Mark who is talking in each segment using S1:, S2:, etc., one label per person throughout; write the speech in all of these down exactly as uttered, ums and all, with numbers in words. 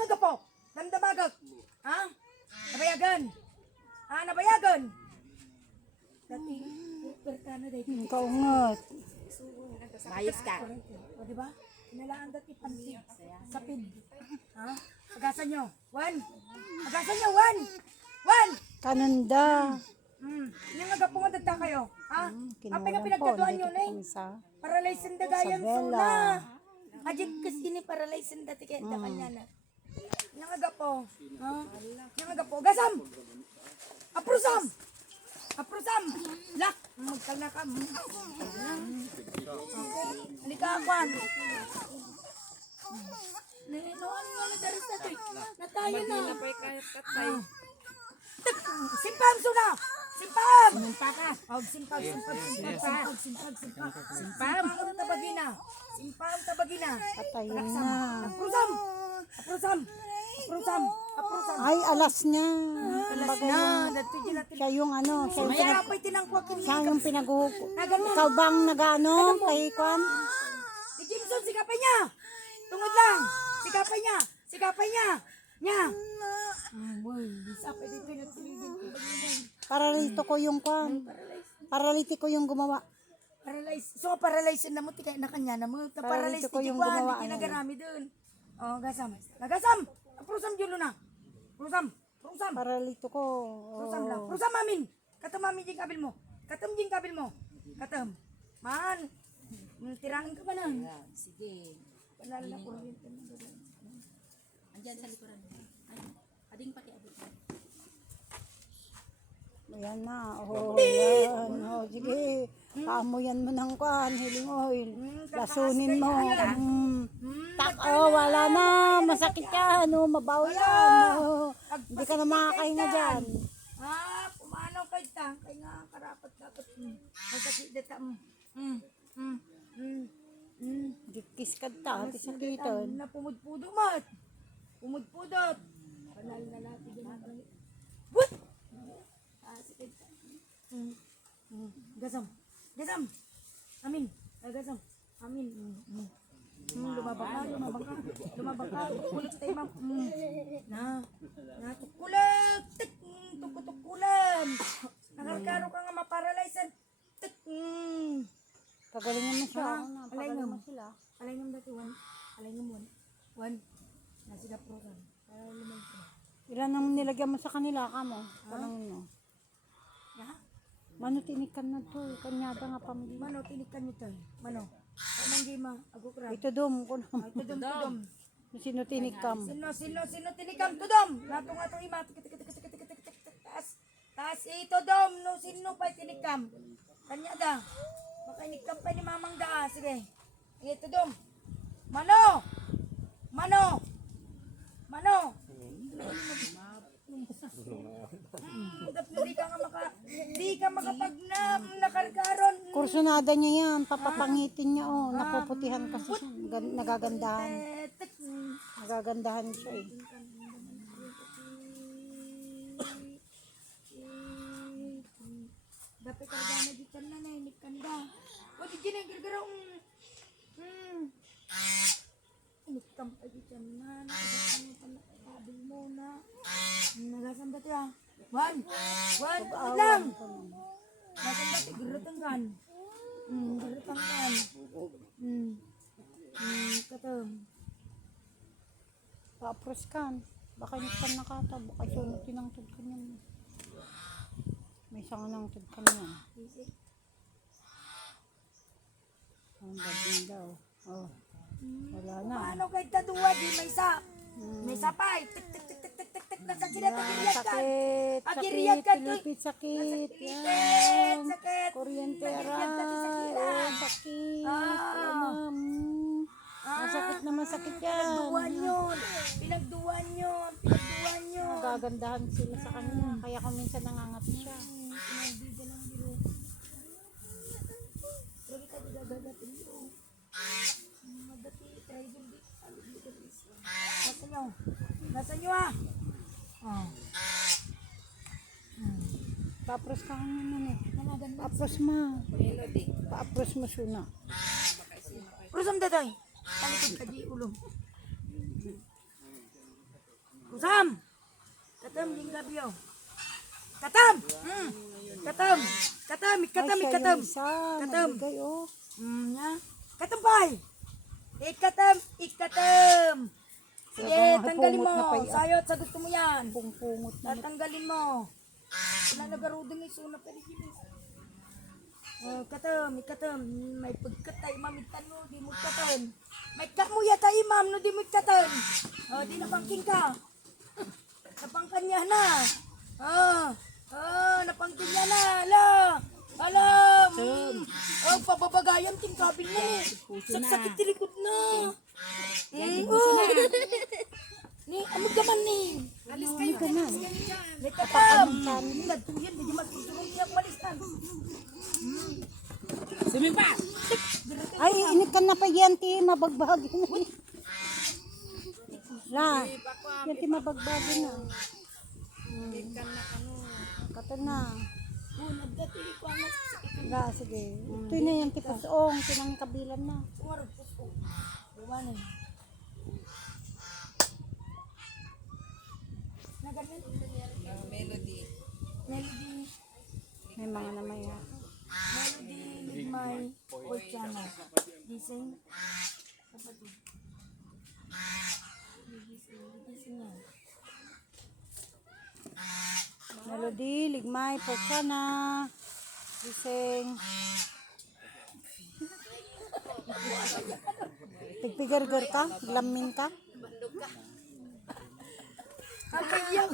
S1: nga gapo. Damdamagag. Ha? Nabayagan. Ha, nabayagan. Dati, pertana dahil.
S2: Kaungot.
S3: Mayos ka.
S1: O, diba? Kinalaan dati pansin. Sapid. Ha? Agasan nyo. One. Agasan nyo. One. One.
S2: Kananda.
S1: Hmm. Yung nga gapo nga dagda kayo. Ha?
S2: Kinulang
S1: Apa nga
S2: po.
S1: pinagkatuan nyo,
S2: Dito
S1: Nay?
S2: kami sa
S1: Paralyzed ang dagayan
S2: Isabela.
S1: suna. Ajit kasi ni paralyzed ang dati kaya mm. kanya na. Nangaga po. Ha? Nangaga po. Gasam! Aprusam! Aprusam! Lak! Magkal na ka. Okay. Halika akwan. Ninoan nga na daris na ito. Natayo na. Simpam suna! Simpam!
S3: Sumpa ka.
S1: Og simpag, simpag, simpag, simpag, simpag, simpag. Simpam tabagina. Simpam tabagina.
S2: patayin na.
S1: Aprusam. Aprusam. Aprusam. Aprusam.
S2: Ay, alas niya.
S1: Alas
S2: Kumbaga
S1: na.
S2: yung-
S1: Dati din natin.
S2: Siya yung ano, siya yung,
S1: Maya
S2: pinag,
S1: apay tinangkwag kini.
S2: siya yung pinaghuhuk.
S1: Nagano.
S2: Ikaw bang nagano kay Kwan?
S1: Si Jimson, sikapay niya. Tungod lang. Sikapay niya. Sikapay niya. Nya. Ah, boy. Sapay dito na tinigil.
S2: Paralito ko yung Kwan. Paraliti ko yung gumawa.
S1: Paralyzed. So, paralyzed na mo. Tika na kanya na mo. Paralyzed
S2: ko
S1: ti
S2: yung
S1: Kwan.
S2: gumawa,
S1: Hindi
S2: ano.
S1: nagarami dun. Oh, gasam. Nagasam. Aprusam julo na. Prusam. Prusam.
S2: Paralito ko.
S1: Prusam lang.
S2: Oh.
S1: Prusam mamin. Katam mamin jing kabil mo. Katam jing kabil mo. Katam. Man. Hmm, tirangin ka ba na?
S3: Sige.
S1: Panalo na kuryente na.
S3: Andyan sa likuran. Ay, ading pati ading.
S2: Ayan na. Oh, yan. Oh, sige. Paamuyan mo ng Kwan. Healing oil. Lasunin mo. Mm. Tak, oh, wala na. Masakit yan. Oh, mabaw yan. Oh. Hindi ka na makakahinga dyan.
S1: Ah, pumanaw kay ta. Kaya nga karapat dapat. Hmm. Masakit data mo. Hmm. Hmm. Hmm. Hmm.
S2: Dikis ka ta. Di sakitan.
S1: Na pumudpudo mat. Pumudpudot. Panal na natin dyan. What? Ah, sige. Hmm. Hmm. Gasam. Gasam. Amin. Ah, gasam. Amin. Hmm. Hmm. Hmm. Lumabang ka, lumabang ka. Lumabang ka. Kulit tayo, ma'am. Hmm. Na. Natukulag. Tik. Hmm. Tukutukulan. Nakarkaro ka nga maparalyzan. Tik. Hmm.
S2: Pagalingin mo siya.
S1: Ah,
S2: Ano,
S1: alay
S2: pagalingin
S1: nga.
S2: mo sila.
S1: Alay nga dati, one. Alay nga one. One. Nasi na program. Para naman ko.
S2: Ilan ang nilagyan mo sa kanila, kamo? Tanongin mo.
S1: Ya?
S2: Mano tinikan na to. Kanyada nga pamilya.
S1: Mano, tinikan nyo tayo. Mano. Kaman di ma. Ako kra.
S2: Ito dum ko
S1: Ay, tudom, tudom.
S2: Sino tinikam?
S1: Sino, sino, sino tinikam? Tudom. Nato nga to ima. Tik, tik, tik, tik, tik, tik, tik, tik, tik, Taas. Taas ito dom. No, sino pa tinikam? Kanya da. Baka inikam pa ni mamang da. Sige. Ito dom. Mano. Mano. Mano. Hindi ka nga maka, hindi ka makapag na, nakarkaron.
S2: Kursunada niya yan. Papapangitin niya oh. Napuputihan kasi siya. Gan- nagagandahan.
S1: Eh, tik.
S2: Nagagandahan siya eh.
S1: Dapat ka na dito na na, inikanda. O, di dyan ang gargaraw. Hmm. Inikam pa dito na. Nakasama pa na. Sabi mo na. Nagasam dati ah. One. One. Wait lang. Nagasam dati. Gurutang kan. Hmm. Gurutang kan. Hmm. Hmm. Katam.
S2: Pa-apros kan. Baka iniktan na kata. Baka sunutin ang tug kanyan. May isang nang tug kanyan. Ang bagay daw. Oh. Wala na.
S1: Paano kahit taduwa di may sa. May sapay. Tik tik tik tik tik tik tik. Nasakit na tagiriyat ka.
S2: Sakit.
S1: Agiriyat
S2: Sakit.
S1: ka.
S2: Pilipit sakit.
S1: Sakit.
S2: Yan.
S1: Sakit.
S2: Kuryente
S1: Agiriyat ka sa sakit.
S2: Oh, sakit.
S1: Ah.
S2: Ano, mm. Masakit na masakit yan.
S1: Pinagduwan yun. Pinagduwan yun. Pinagduwan yun.
S2: Nagagandahan sila sa kanya. Kaya kung minsan nangangat siya.
S1: Pinagduwan lang biro. Pero kita di gagagatin biro. Madati. Try din di. Nasa nyo. Nasa nyo ah. Oh.
S2: Pa-apros ka kanya nun eh.
S1: Nalagan mo.
S2: Pa-apros mo. Pa-apros mo suna.
S1: Rusam daday. Talikod ka di ulong. Sam! Katam, yung labyo. Katam! Mm. Katam! Katam, ikatam,
S2: Ay, siya
S1: ikatam.
S2: yung isa.
S1: Katam.
S2: Nagbigay, oh.
S1: Mm, ya. Katam, bay! Ikatam, ikatam! Sige,
S2: Kaya mga
S1: tanggalin
S2: pungot
S1: mo.
S2: na pa yan.
S1: Sayot, sa gusto mo yan.
S2: Pungpungot na.
S1: Tatanggalin mo. Wala nagarudin ng suna pero hindi. Oh, katam, ikatam. May pagkatay, mamitan mo, di mo katan. May kat mo yata imam, no di mo katan. Oh, di napangking ka. Napangkan niya na. Oh, oh, napangkin niya na. Hala, hala. Mm. Oh, pababagayan, tingkabil na eh. Saksakit tilikod na. Mm, oh. Ni, amod ka man ni. Alis kayo.
S2: Ka na.
S1: May katam. Nagtuyan, di magtuturong siya kumalistan.
S3: Sumimpa!
S2: Ay, init ka na pa yan, ti. Mabagbagin na. La, yan ti mabagbagin na. Hmm. Kato na.
S1: Oh, nagdati ko ang nasasakit.
S2: La, sige. Ito na yan, ti pasong. Tinang kabilan na.
S1: Sumarap po ko. Gawanan. Na ganun.
S3: Melody.
S1: Melody.
S2: May mga naman yan.
S1: Melody, Ligmay, Orchana. Gising. Kapatid. Gising. Gising yan.
S2: Melody, Ligmay, Porcana, Gising. Pigpigargar ka? Glamin ka?
S1: Ang kayak.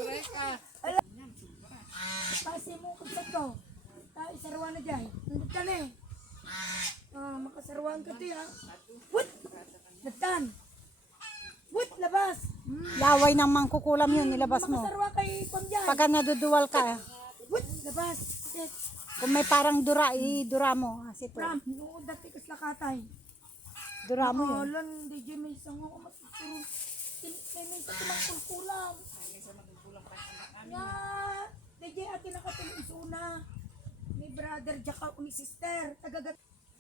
S1: Pasi mo kung sa to. Tayo sarwa na dyan. Nandun ka na eh. Ah, makasarwaan ka ti ha. Wut! Nagtan! Wut! Labas! Hmm.
S2: Laway ng mangkukulam yun, nilabas mo.
S1: Makasarwa kay Pam dyan.
S2: Pagka naduduwal ka,
S1: Wut! Labas! Sit!
S2: kung may parang dura, i-dura mo. Kasi to,
S1: Pram! Noon dati kas lakatay.
S2: dura mo yun.
S1: Olan, di dyan may isang ako matuturo. May may sa tumang kulkulam. Nga! Di dyan ati nakatulong isuna. May brother, jaka o may sister. Tagagat.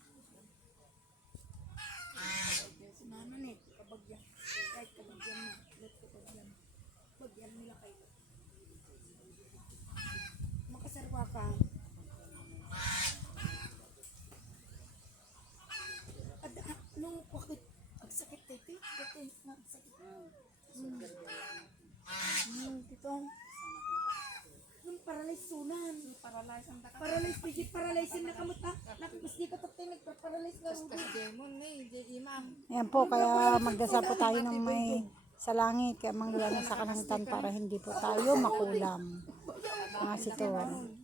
S1: Sinanan eh, kabagyan. Kahit kabagyan mo. Let ko kabagyan. Bagyan nila kayo. Makasarwa ka. At ah, anong bakit? Ang sakit tete. Tete, nga, ang sakit. Hmm. Hmm, titong. Yung paralyze sunan.
S3: Paralyze ang daka.
S1: Paralyze, pigit paralyze na kamot ha. Nakikis di ka tapos nagpa-paralyze nga rudo.
S3: Demon na eh, J. Imam.
S2: Ayan po, kaya magdasal po tayo ng may sa langit, kaya manggula na sa kalangitan para hindi po tayo makulam. Mga sito.